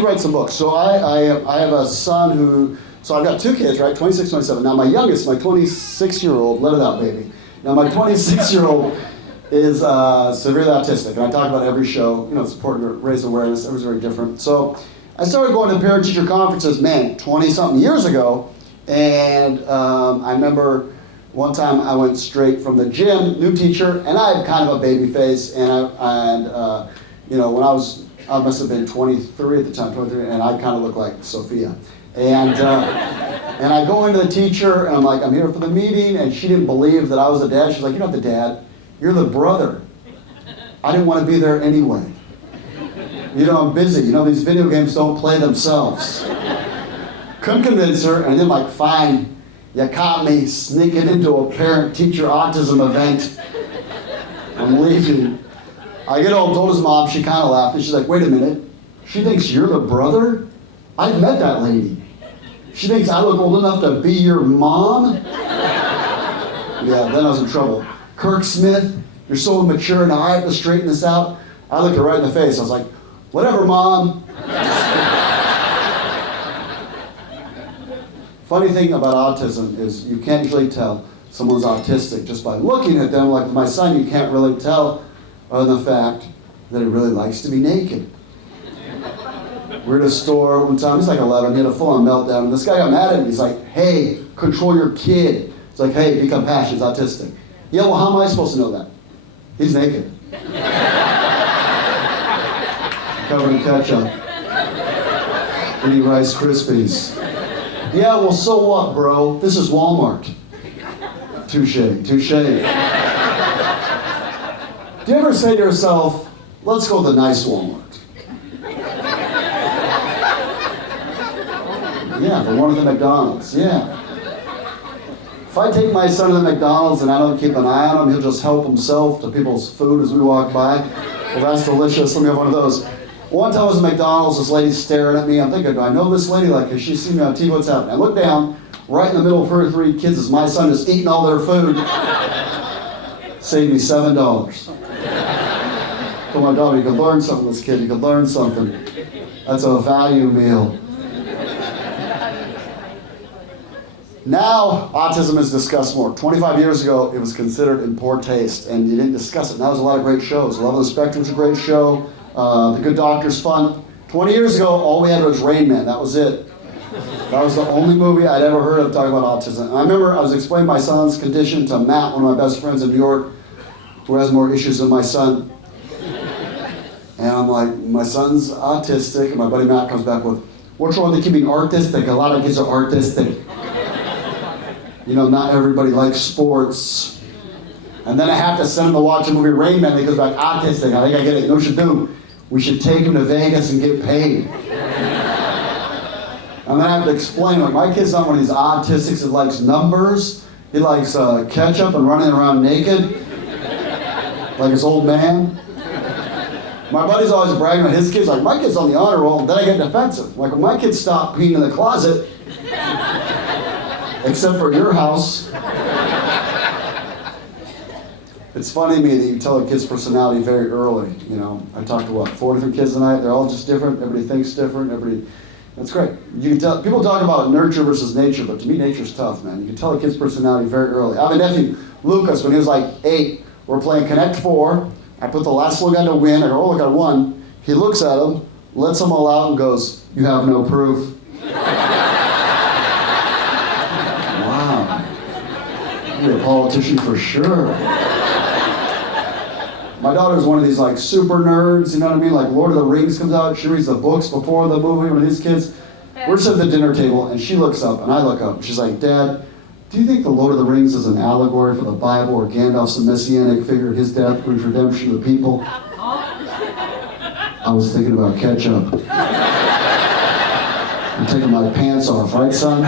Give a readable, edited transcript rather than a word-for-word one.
did write some books. So I have a son who, so I've got two kids, right, 26, 27. Now my youngest, my 26-year-old, let it out, baby. Now my 26-year-old is severely autistic, and I talk about it every show. You know, it's important to raise awareness. Everyone's very different. So I started going to parent-teacher conferences, man, 20-something years ago, and I remember one time I went straight from the gym, new teacher, and I had kind of a baby face, and you know, when I must have been 23 at the time, 23, and I kind of looked like Sophia. And I go into the teacher, and I'm like, I'm here for the meeting, and she didn't believe that I was the dad. She's like, you're not the dad, you're the brother. I didn't want to be there anyway. You know, I'm busy. You know, these video games don't play themselves. Couldn't convince her, and then like, fine, you caught me sneaking into a parent-teacher autism event. I'm leaving. I get home, told his mom, she kind of laughed, and she's like, wait a minute, she thinks you're the brother? I've met that lady. She thinks I look old enough to be your mom? Yeah, then I was in trouble. Kirk Smith, you're so immature, now I have to straighten this out. I looked her right in the face, I was like, whatever, Mom. Funny thing about autism is you can't usually tell someone's autistic just by looking at them. Like my son, you can't really tell other than the fact that he really likes to be naked. We're at a store one time, he's like 11, he had a full-on meltdown, and this guy got mad at him. He's like, hey, control your kid. It's like, hey, be compassionate, he's autistic. Yeah, well, how am I supposed to know that? He's naked. Covered in ketchup. Eating Rice Krispies. Yeah, well, so what, bro? This is Walmart. Touche, touche. Do you ever say to yourself, let's go to the nice Walmart? Yeah, the one at the McDonald's, yeah. If I take my son to the McDonald's and I don't keep an eye on him, he'll just help himself to people's food as we walk by. Well, that's delicious. Let me have one of those. One time I was at McDonald's, this lady's staring at me. I'm thinking, do I know this lady? Like, has she seen me on TV? What's happening? I look down, right in the middle of her three kids is my son is eating all their food. Saved me $7. Told my daughter, you can learn something with this kid. You can learn something. That's a value meal. Now, autism is discussed more. 25 years ago, it was considered in poor taste, and you didn't discuss it. Now there's a lot of great shows. Love of the Spectrum's a great show. The Good Doctor's fun. 20 years ago, all we had was Rain Man. That was it. That was the only movie I'd ever heard of talking about autism. And I remember I was explaining my son's condition to Matt, one of my best friends in New York, who has more issues than my son. And I'm like, my son's autistic, and my buddy Matt comes back with, what's wrong with the kid being artistic? A lot of kids are artistic. You know, not everybody likes sports. And then I have to send him to watch the movie Rain Man, and he goes back, autistic, I think I get it. You know what we should do? We should take him to Vegas and get paid. And then I have to explain, like, my kid's not one of these autistics that likes numbers. He likes ketchup and running around naked, like his old man. My buddy's always bragging about his kids, like, my kid's on the honor roll, and then I get defensive. Like, when my kids stop peeing in the closet, except for your house. It's funny to me that you tell a kid's personality very early. You know, I talked to 4 different kids tonight. They're all just different. Everybody thinks different. That's great. You can tell. People talk about nurture versus nature, but to me, nature's tough, man. You can tell a kid's personality very early. I have a nephew, Lucas, when he was like 8. We're playing Connect 4. I put the last little guy to win. I go, oh, look, I won. He looks at him, lets them all out, and goes, you have no proof. Wow. You're a politician for sure. My daughter's one of these like super nerds, you know what I mean? Like Lord of the Rings comes out, she reads the books before the movie. One of these kids, we're sitting at the dinner table and she looks up and I look up. She's like, Dad, do you think the Lord of the Rings is an allegory for the Bible, or Gandalf's a messianic figure, his death brings redemption to the people? I was thinking about ketchup. I'm taking my pants off, right, son?